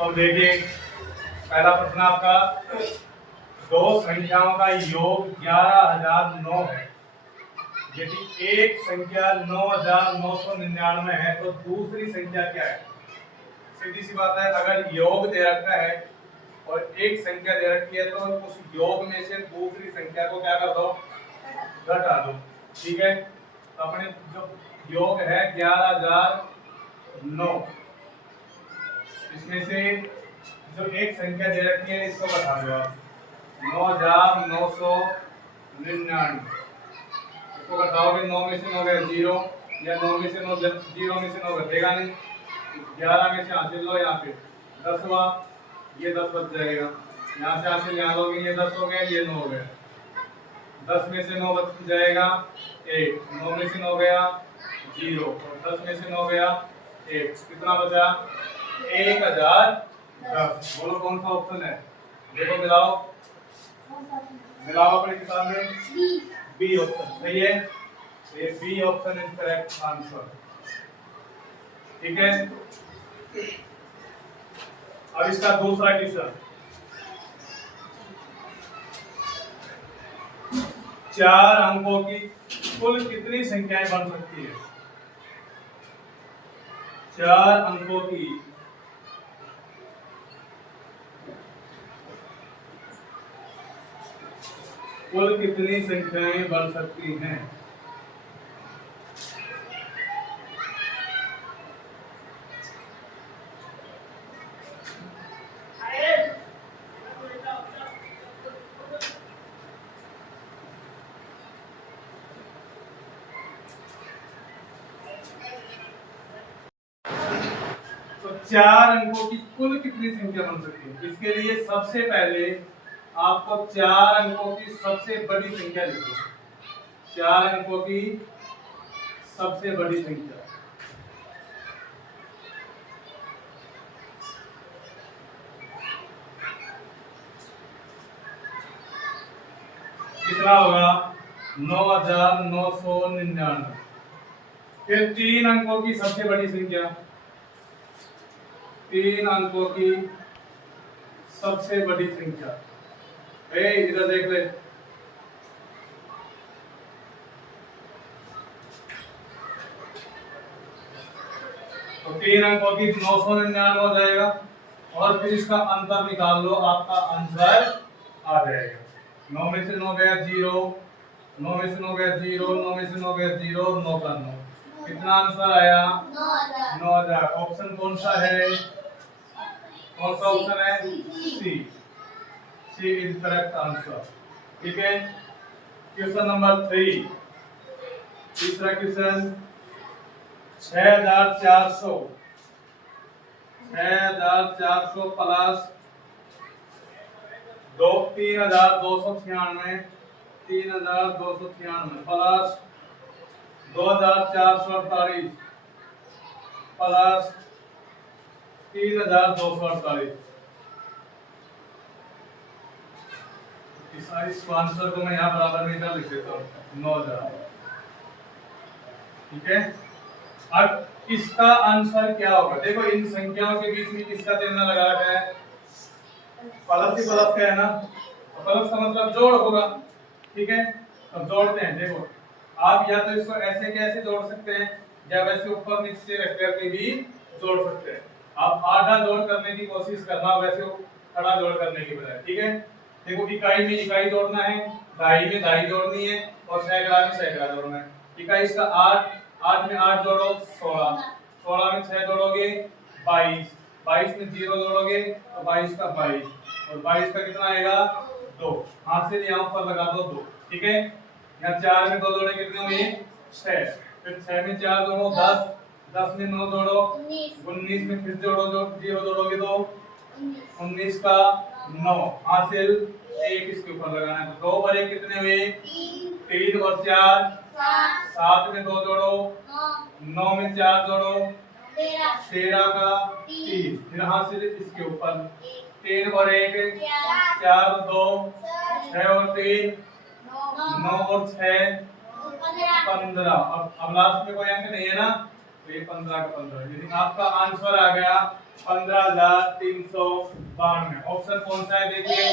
और देखिए पहला प्रश्न आपका, दो संख्याओं का योग 11,009 है, यदि एक संख्या 9,999 है तो दूसरी संख्या क्या है। सीधी सी बात है, अगर योग दे रखा है और एक संख्या दे रखी है तो उस योग में से दूसरी संख्या को क्या कर दो, घटा दो। ठीक है, तो अपने जो योग है 11,009, इसमें से जो एक संख्या दे रखी है इसको घटा दो आप, 9,999 इसको घटाओगे, 9 में से 9 गया 0, या 9 में से 9 0 में से 9 घटेगा नहीं, 11 में से हासिल लो यहाँ पे 10 हुआ, ये 10 बच जाएगा, यहाँ से हासिल यहाँ लोगे, ये 10 हो गया, ये 9 हो गया, 10 में से 9 बच जाएगा 1, 9 में से 9 गया 0 और 10 में से 9 गया 1, कितना बचा 1010। बोलो कौन सा ऑप्शन है, देखो मिलाओ मिलाओ अपने किताब में, बी ऑप्शन सही है, ये B option is correct answer. ठीक है, अब इसका दूसरा क्वेश्चन, 4 अंकों की कुल कितनी संख्याएं बन सकती है। 4 अंकों की कुल कितनी संख्याएं बन सकती हैं। तो 4 अंकों की कुल कितनी संख्या बन सकती है, इसके लिए सबसे पहले आपको 4 अंकों की सबसे बड़ी संख्या लिखो, 4 अंकों की सबसे बड़ी संख्या, कितना होगा 9,999। फिर 3 अंकों की सबसे बड़ी संख्या, 3 अंकों की सबसे बड़ी संख्या, इधर देख ले, तो 3 अंकों की 999 हो जाएगा और फिर इसका अंतर निकाल लो, आपका आंसर आ जाएगा। 9 में से 9 गया 0, 9 में से 9 गया 0, 9 में से 9 गया 0, 9 का 9, कितना आंसर आया 9,000। ऑप्शन कौन सा है, कौन सा ऑप्शन है, सी, सी इज करेक्ट आंसर। ठीक है, क्वेश्चन नंबर 3, तीसरा क्वेश्चन, 6,400 प्लस 3,296 प्लस 2,448 प्लस 3,248, इस आंसर को मैं यहाँ बराबर में इधर लिख देता हूँ 9,000। ठीक है, अब इसका आंसर क्या होगा, देखो इन संख्याओं के बीच में किसका चिन्ह लगा रखा है, प्लस ही प्लस का है ना, तो प्लस का मतलब जोड़ होगा। ठीक है, अब जोड़ते हैं, देखो आप या तो इसको ऐसे कैसे जोड़ सकते हैं, या वैसे ऊपर नीचे रख करके भी जोड़ सकते हैं। आप आधा जोड़ करने की कोशिश करना, वैसे खड़ा जोड़ करने की बजाय। ठीक है, देखो इकाई में इकाई जोड़ना है, दहाई में दहाई जोड़नी है और सैकड़ा में सैकड़ा जोड़ना है। इकाई इसका 8, 8 में 8 जोड़ो 16, 16 में 6 जोड़ोगे 22, 22 में 0 जोड़ोगे तो 22 का 22 और 22 का कितना आएगा 2, हाथ से यहाँ पर लगा दो 2। ठीक है, यहाँ 4 में 2 जोड़े कितने हुए 6, फिर 6 में 4 जोड़ो 10, 10 में 9 जोड़ो 19 में फिर जोड़ो, जो 0 जोड़ोगे तो 19 का 9, हासिल 1 इसके ऊपर लगाना है, तो 2 और 1 कितने हुए 3 और 4 7 में 2 जोड़ो 9 में 4 जोड़ो 13 का 3, फिर हासिल इसके ऊपर 3 और 1 4 और 2 6 और 3 9 और 6 15, अब लास्ट में कोई अंक नहीं है ना, तो ये 15 का 15, यानी आपका आंसर आ गया 15,392। ऑप्शन कौन सा है देखिए,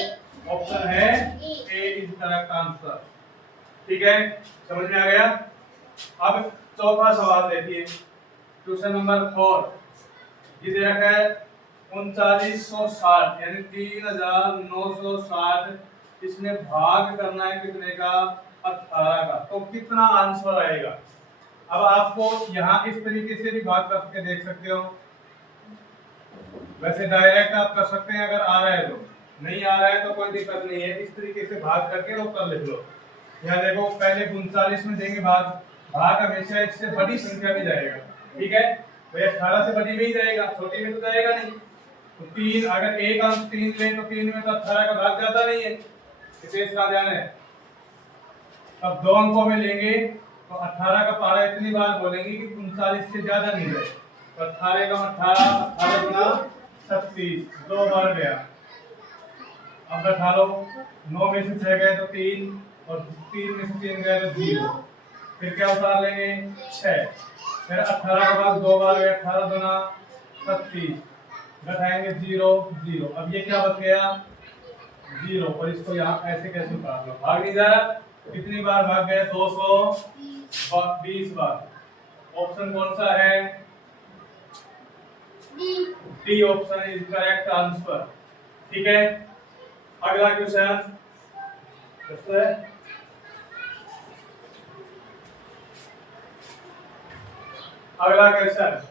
ऑप्शन है ए इज करेक्ट आंसर। ठीक है, समझ में आ गया। अब चौथा सवाल देखिए, क्वेश्चन नंबर 4। ये दे रखा है 3960 यानी 3960, इसमें भाग करना है कितने का, 18 का। तो कितना आंसर आएगा। अब आपको यहाँ इस तरीके से भी भाग करके देख सकते हो, वैसे डायरेक्ट आप कर सकते हैं अगर आ रहा है तो, नहीं आ रहा है तो कोई दिक्कत नहीं है, इस तरीके से भाग करके उत्तर लिख लो। यहाँ देखो पहले 39 में देंगे भाग, भाग हमेशा इससे बड़ी संख्या में जाएगा। ठीक है, तो 18 से बड़ी में ही जाएगा, छोटी में तो जाएगा नहीं। तो 3, अगर एक अंक 3 लें तो 3 में तो 18 का भाग जाता नहीं है, इसे इसका ध्यान है। अब 2 अंकों में लेंगे तो 18 का पारा इतनी बार बोलेंगे कि 39 से ज्यादा नहीं जाए। तो 18 का 18 गुना 36, 2 बार गया। अब बैठा लो, 9 में से 6 गए तो 3, और 3 में से 3 गए तो 0। फिर क्या उतार लेंगे 6, फिर 18 के बाद 2 बार गए, 18 गुना 36, बैठाएंगे 0 0। अब ये क्या बच गया 0, और इसको यहाँ ऐसे कैसे उतार लो, भाग नहीं जा रहा। कितनी बार भाग गए 220 बार। ऑप्शन कौन सा है, D option is correct answer. ठीक है, अगला क्वेश्चन अगला क्वेश्चन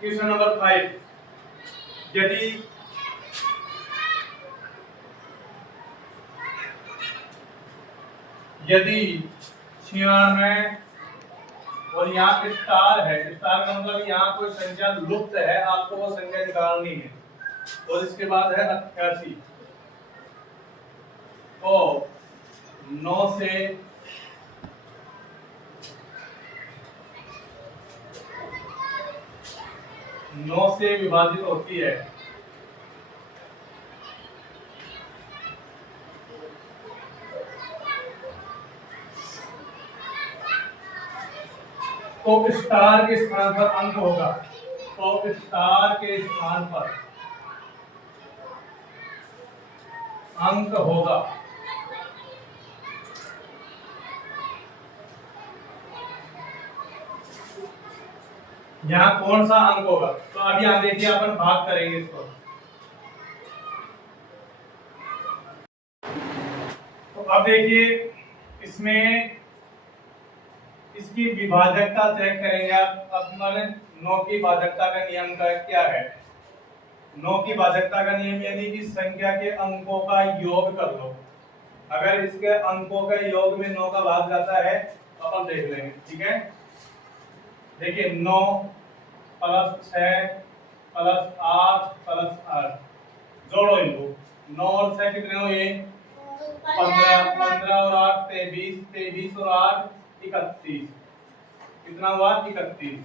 क्वेश्चन नंबर 5। यदि यदि 96 और यहाँ पे स्टार है, स्टार का मतलब यहाँ कोई संख्या लुप्त है, आपको वो संख्या निकालनी है। और इसके बाद है 88, तो 9 से विभाजित होती है। तो स्टार के स्थान पर अंक होगा, तो स्टार के स्थान पर अंक होगा। यहाँ कौन सा अंक होगा, तो अभी यहाँ देखिए अपन भाग करेंगे इसको। तो अब देखिए इसमें इसकी विभाजकता चेक करेंगे आप। अब मैंने 9 की भाजकता का नियम का क्या है, 9 की भाजकता का नियम यानी कि संख्या के अंकों का योग कर लो। अगर इसके अंकों के योग में 9 का भाग जाता है तो अपन देख लेंगे। ठीक है, देखिए 9 + 6 + 8 + 8, जोड़ो इनको। 9 और 6 कितने हुए 15, 15 और 8 23, 23 और 8 31, कितना हुआ 31।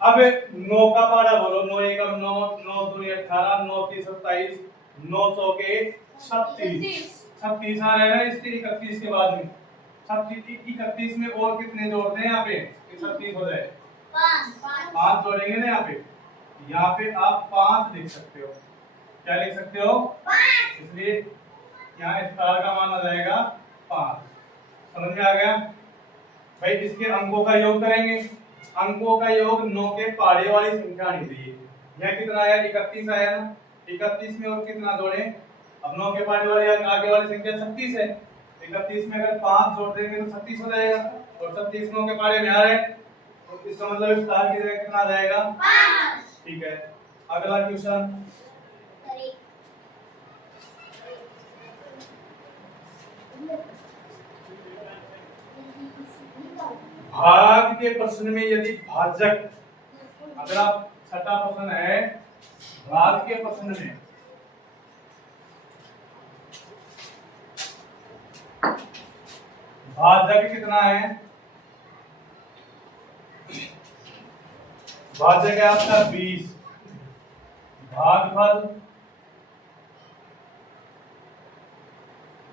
अब 9 का पारा बोलो, 9 एकम 9, 9 दूनी 18, 9 तीन 27, 9 चौके 36, 36 आ रहा है इसके 31 के बाद में। 31 में और कितने जोड़ते हैं यहाँ पे कि 36 हो जाए, 5 जोड़ेंगे ना यहाँ पे आप 5 लिख सकते हो। क्या लिख सकते हो 5, इसलिए यहाँ स्टार का मान आ जाएगा 5। समझ में आ गया भाई। इसके अंकों का योग करेंगे, अंकों का योग 9 के पाड़े वाली संख्या आनी चाहिए। यह कितना आया 31 आया ना, 31 में और कितना जोड़े, अब 9 के पाड़े वाली आगे वाली संख्या 36 है, 31 में अगर 5 जोड़ देंगे तो 36 हो जाएगा, और 36 9 के पाड़े में आ रहे हैं, तो इसका मतलब स्टार की जगह कितना आ जाएगा 5। ठीक है, अगला क्वेश्चन भाग के प्रश्न में यदि भाजक, अगर आप छठा प्रश्न है भाग के प्रश्न में भाजक कितना है, भाजक है आपका 20, भागफल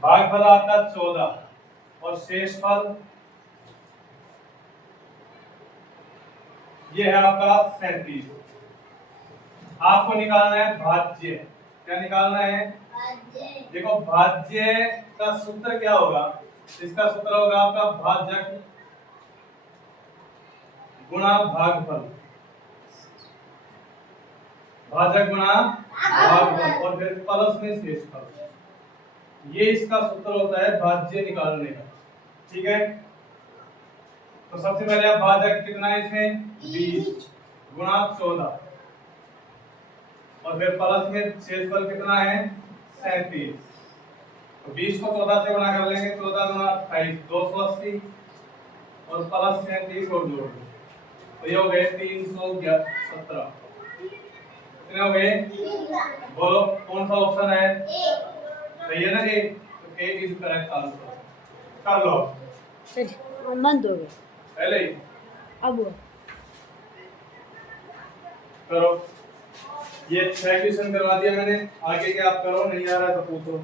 भागफल आपका 14 और शेषफल ये है आपका 37। आपको निकालना है भाज्य। क्या निकालना है? देखो भाज्य का सूत्र क्या होगा? इसका सूत्र होगा आपका भाजक गुणा भागफल, भाजक गुणा भागफल और फिर प्लस में शेषफल। ये इसका सूत्र होता है भाज्य निकालने का। ठीक है, तो सबसे पहले आप भाजक कितना है इसमें 20 गुणा 14 और फिर प्लस में शेषफल कितना है 37। तो 20 को 14 से गुणा कर लेंगे, 14 गुणा 28 280 और प्लस 37 और जोड़ दो तो ये हो गए 317। कितने हो गए? बोलो कौन सा ऑप्शन है? सही है ना जी? तो ए इज करेक्ट आंसर। कर लो बंद हो गया पहले ही अब करो। ये 6 क्वेश्चन करवा दिया मैंने, आगे के आप करो, नहीं आ रहा तो पूछो।